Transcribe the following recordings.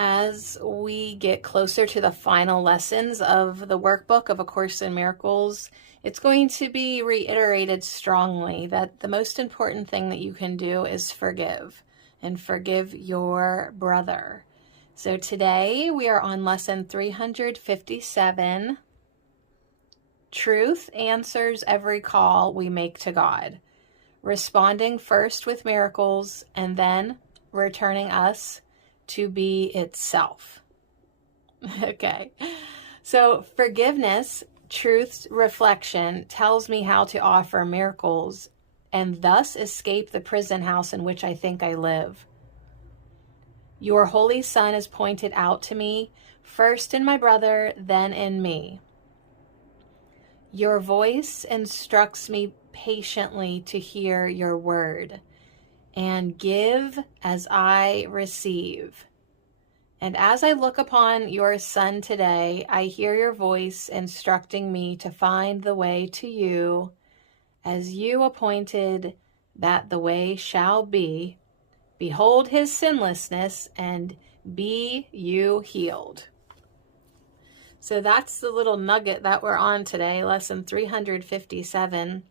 As we get closer to the final lessons of the workbook of A Course in Miracles, it's going to be reiterated strongly that the most important thing that you can do is forgive, and forgive your brother. So today we are on lesson 357. Truth answers every call we make to God, responding first with miracles and then returning us to be itself. Okay, so forgiveness, truth's reflection, tells me how to offer miracles and thus escape the prison house in which I think I live. Your Holy Son is pointed out to me, first in my brother, then in me. Your voice instructs me patiently to hear your word, and give as I receive. And as I look upon your Son today, I hear your voice instructing me to find the way to you, as you appointed that the way shall be. Behold his sinlessness, and be you healed. So that's the little nugget that we're on today, lesson 357.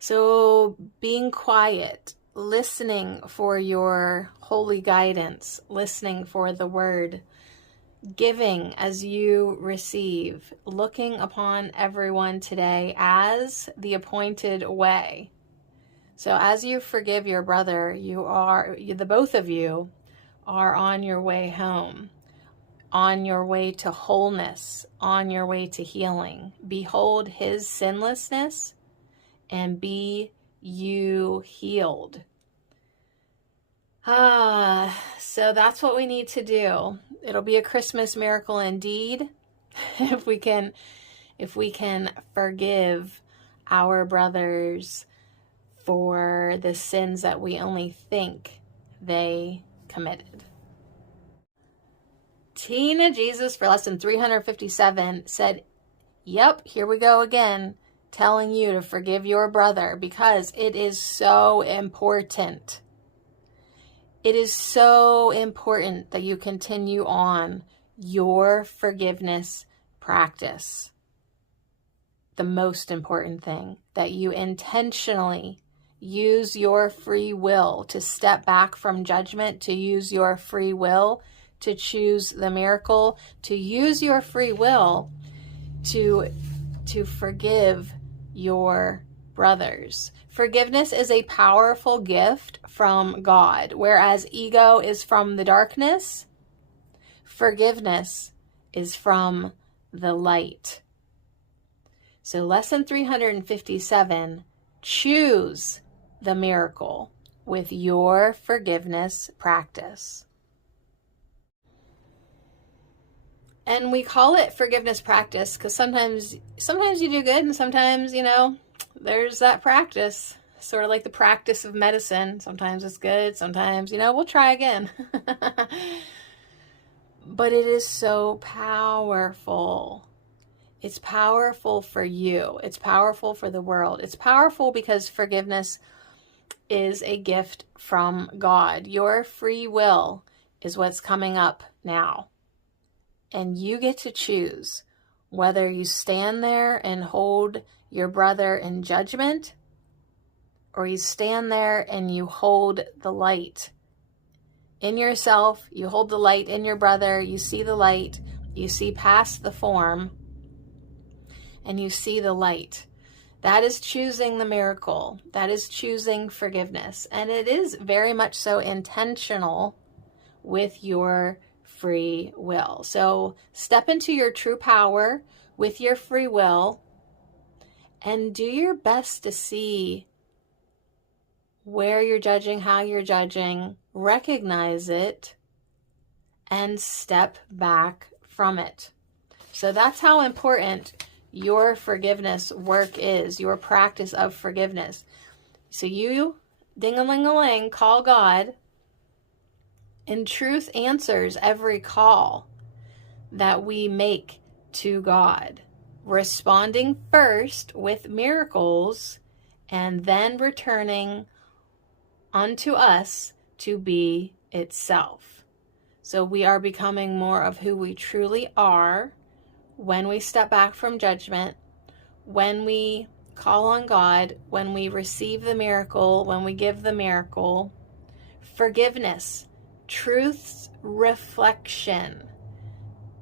So being quiet, listening for your holy guidance, listening for the word, giving as you receive, looking upon everyone today as the appointed way. So as you forgive your brother, the both of you are on your way home, on your way to wholeness, on your way to healing. Behold his sinlessness, and be you healed. So that's what we need to do. It'll be a Christmas miracle indeed if we can forgive our brothers for the sins that we only think they committed. Tina Jesus for lesson 357 said, yep, here we go again, telling you to forgive your brother because it is so important. It is so important that you continue on your forgiveness practice. The most important thing, that you intentionally use your free will to step back from judgment, to use your free will to choose the miracle, to use your free will to forgive your brothers. Forgiveness is a powerful gift from God, whereas ego is from the darkness. Forgiveness is from the light. So lesson 357, choose the miracle with your forgiveness practice. And we call it forgiveness practice because sometimes you do good and sometimes, there's that practice. Sort of like the practice of medicine. Sometimes it's good, sometimes, we'll try again. But it is so powerful. It's powerful for you. It's powerful for the world. It's powerful because forgiveness is a gift from God. Your free will is what's coming up now. And you get to choose whether you stand there and hold your brother in judgment, or you stand there and you hold the light in yourself. You hold the light in your brother. You see the light. You see past the form. And you see the light. That is choosing the miracle. That is choosing forgiveness. And it is very much so intentional with your free will. So step into your true power with your free will and do your best to see where you're judging, how you're judging, recognize it, and step back from it. So that's how important your forgiveness work is, your practice of forgiveness. So you, ding-a-ling-a-ling, call God, and truth answers every call that we make to God, responding first with miracles and then returning unto us to be itself. So we are becoming more of who we truly are when we step back from judgment, when we call on God, when we receive the miracle, when we give the miracle. Forgiveness, truth's reflection.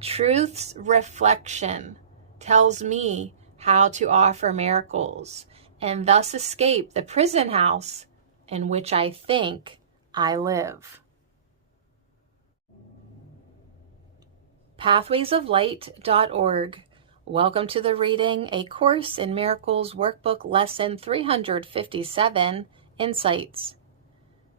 Truth's reflection tells me how to offer miracles and thus escape the prison house in which I think I live. Pathwaysoflight.org. Welcome to the reading, A Course in Miracles Workbook Lesson 357, Insights.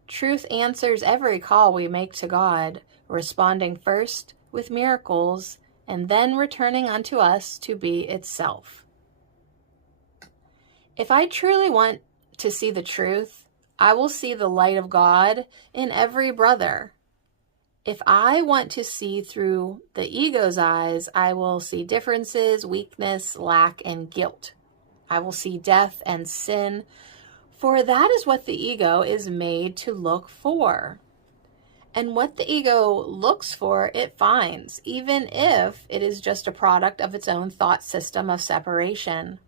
Truth answers every call we make to God, responding first with miracles and then returning unto us to be itself. If I truly want to see the truth, I will see the light of God in every brother. If I want to see through the ego's eyes, I will see differences, weakness, lack, and guilt. I will see death and sin, for that is what the ego is made to look for. And what the ego looks for, it finds, even if it is just a product of its own thought system of separation.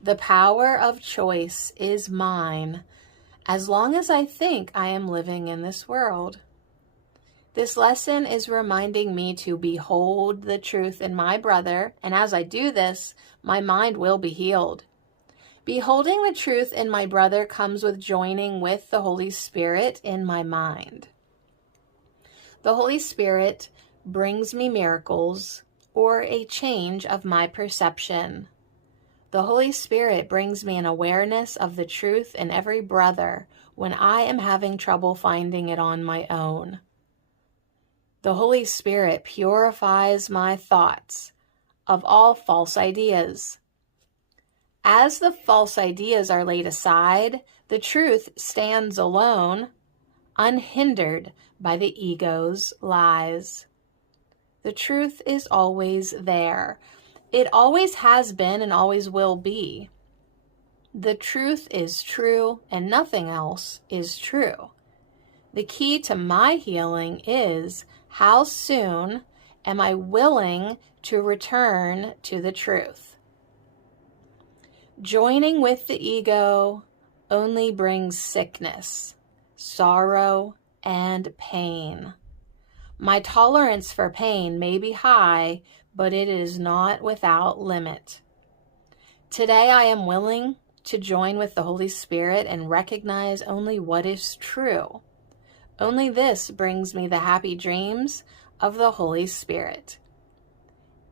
The power of choice is mine, as long as I think I am living in this world. This lesson is reminding me to behold the truth in my brother, and as I do this, my mind will be healed. Beholding the truth in my brother comes with joining with the Holy Spirit in my mind. The Holy Spirit brings me miracles or a change of my perception. The Holy Spirit brings me an awareness of the truth in every brother when I am having trouble finding it on my own. The Holy Spirit purifies my thoughts of all false ideas. As the false ideas are laid aside, the truth stands alone, unhindered by the ego's lies. The truth is always there. It always has been and always will be. The truth is true and nothing else is true. The key to my healing is how soon am I willing to return to the truth? Joining with the ego only brings sickness, sorrow, and pain. My tolerance for pain may be high, but it is not without limit. Today I am willing to join with the Holy Spirit and recognize only what is true. Only this brings me the happy dreams of the Holy Spirit.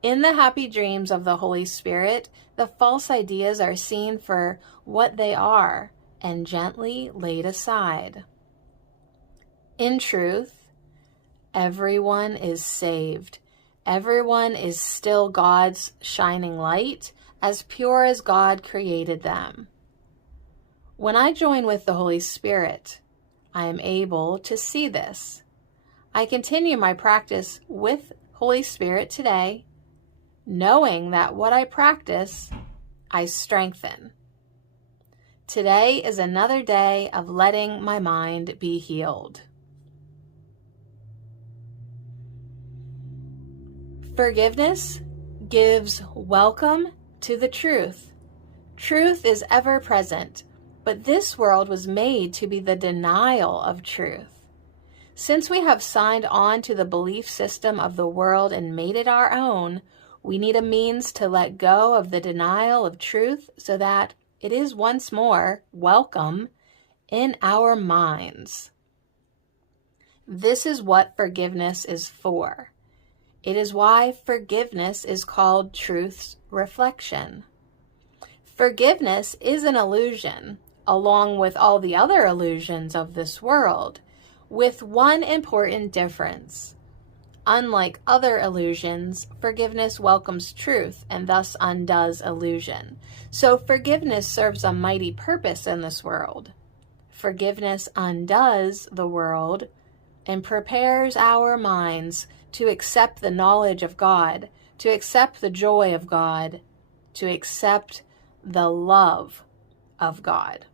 In the happy dreams of the Holy Spirit, the false ideas are seen for what they are and gently laid aside. In truth, everyone is saved. Everyone is still God's shining light, as pure as God created them. When I join with the Holy Spirit, I am able to see this. I continue my practice with Holy Spirit today, knowing that what I practice, I strengthen. Today is another day of letting my mind be healed. Forgiveness gives welcome to the truth. Truth is ever present, but this world was made to be the denial of truth. Since we have signed on to the belief system of the world and made it our own, we need a means to let go of the denial of truth so that it is once more welcome in our minds. This is what forgiveness is for. It is why forgiveness is called truth's reflection. Forgiveness is an illusion, along with all the other illusions of this world, with one important difference. Unlike other illusions, forgiveness welcomes truth and thus undoes illusion. So forgiveness serves a mighty purpose in this world. Forgiveness undoes the world and prepares our minds to accept the knowledge of God, to accept the joy of God, to accept the love of God.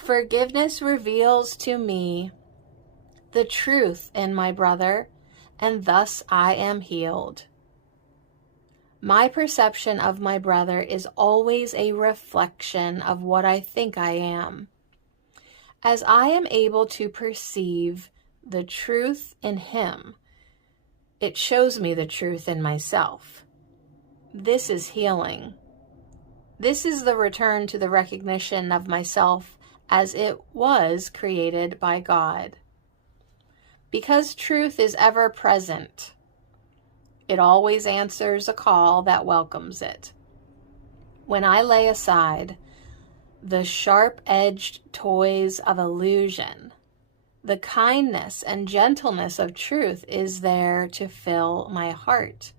Forgiveness reveals to me the truth in my brother, and thus I am healed. My perception of my brother is always a reflection of what I think I am. As I am able to perceive the truth in him, it shows me the truth in myself. This is healing. This is the return to the recognition of myself as it was created by God. Because truth is ever present, it always answers a call that welcomes it. When I lay aside the sharp-edged toys of illusion, the kindness and gentleness of truth is there to fill my heart.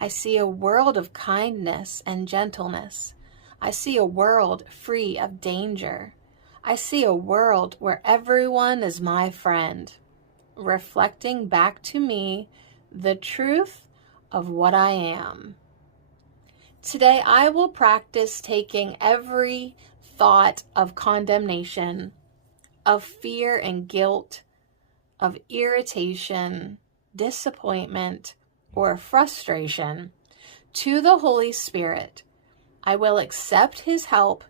I see a world of kindness and gentleness. I see a world free of danger. I see a world where everyone is my friend, reflecting back to me the truth of what I am. Today I will practice taking every thought of condemnation, of fear and guilt, of irritation, disappointment, or frustration to the Holy Spirit. I will accept his help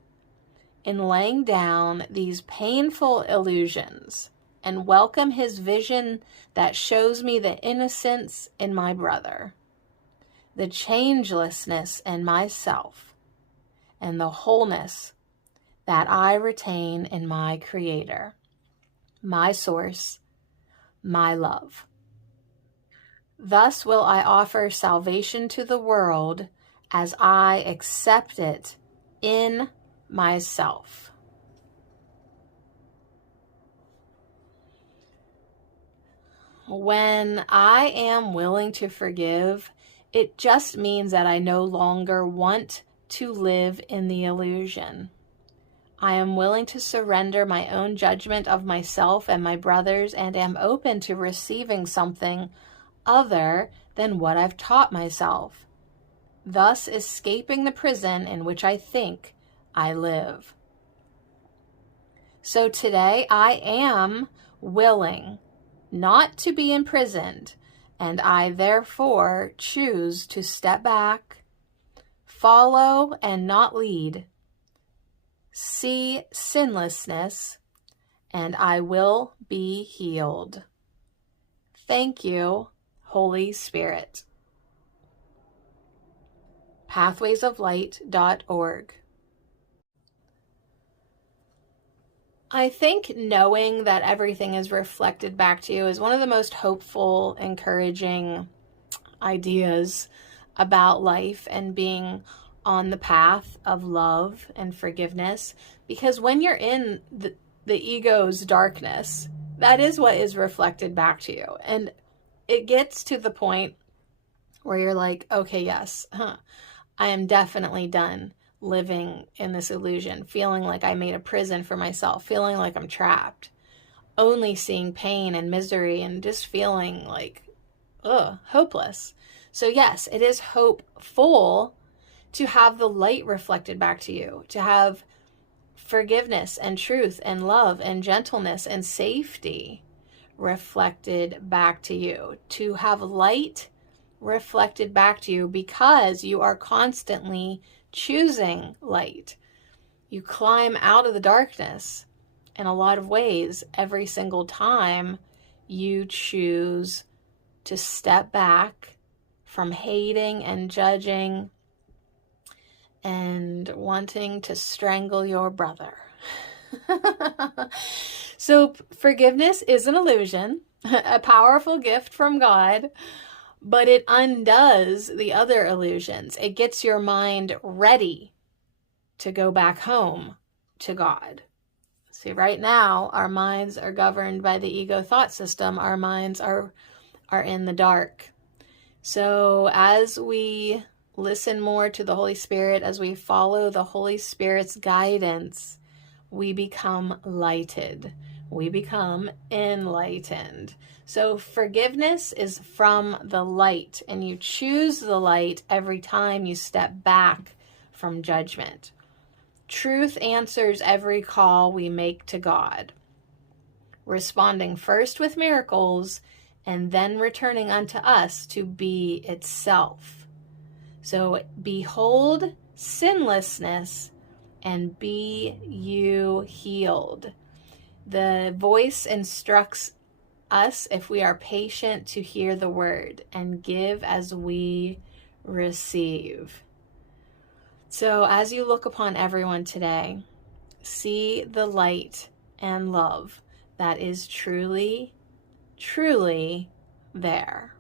in laying down these painful illusions and welcome his vision that shows me the innocence in my brother, the changelessness in myself, and the wholeness that I retain in my Creator, my source, my love. Thus will I offer salvation to the world as I accept it in myself. When I am willing to forgive, it just means that I no longer want to live in the illusion. I am willing to surrender my own judgment of myself and my brothers and am open to receiving something other than what I've taught myself, thus escaping the prison in which I think I live. So today I am willing not to be imprisoned, and I therefore choose to step back, follow and not lead, see sinlessness, and I will be healed. Thank you, Holy Spirit. pathwaysoflight.org. I think knowing that everything is reflected back to you is one of the most hopeful, encouraging ideas about life and being on the path of love and forgiveness. Because when you're in the ego's darkness, that is what is reflected back to you. And it gets to the point where you're like, okay, yes, I am definitely done living in this illusion, feeling like I made a prison for myself, feeling like I'm trapped, only seeing pain and misery and just feeling like, hopeless. So yes, it is hopeful to have the light reflected back to you, to have forgiveness and truth and love and gentleness and safety reflected back to you, to have light reflected back to you because you are constantly choosing light. You climb out of the darkness in a lot of ways every single time you choose to step back from hating and judging and wanting to strangle your brother. So forgiveness is an illusion, a powerful gift from God, but it undoes the other illusions. It gets your mind ready to go back home to God. See, right now, our minds are governed by the ego thought system. Our minds are in the dark. So as we listen more to the Holy Spirit, as we follow the Holy Spirit's guidance, we become lighted. We become enlightened. So forgiveness is from the light, and you choose the light every time you step back from judgment. Truth answers every call we make to God. responding first with miracles and then returning unto us to be itself. So behold sinlessness and be you healed. The voice instructs us, if we are patient, to hear the word and give as we receive. So as you look upon everyone today, see the light and love that is truly, truly there.